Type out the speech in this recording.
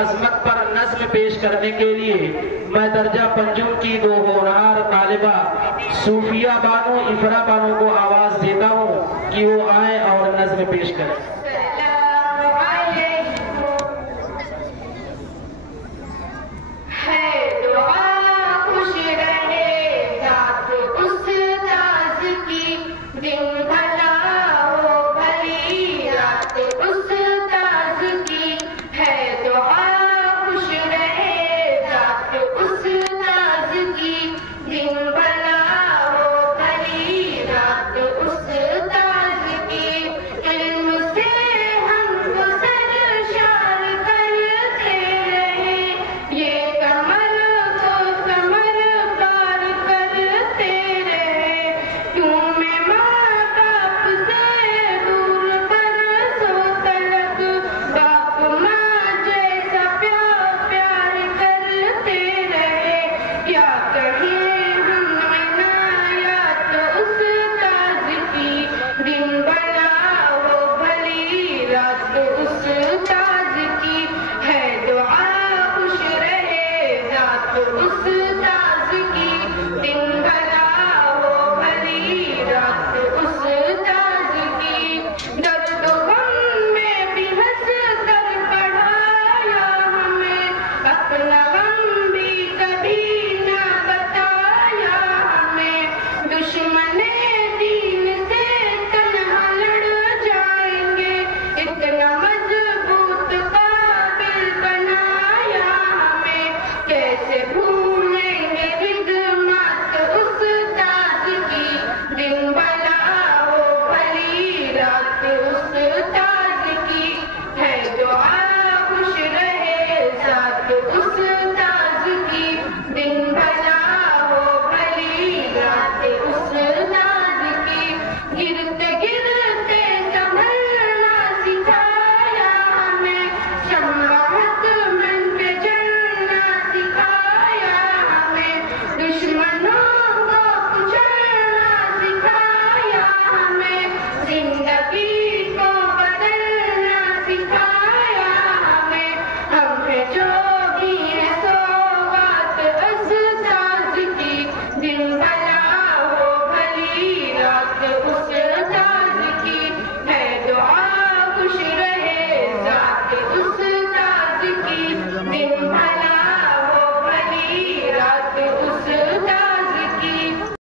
अजमत पर नज्म पेश करने के लिए मैं दर्जा पंजुम की दो होनहार तालिबा सूफिया बानो इफरा बानो को आवाज देता हूँ कि वो आए और नज्म पेश करें। दिन भला हो भली रात उस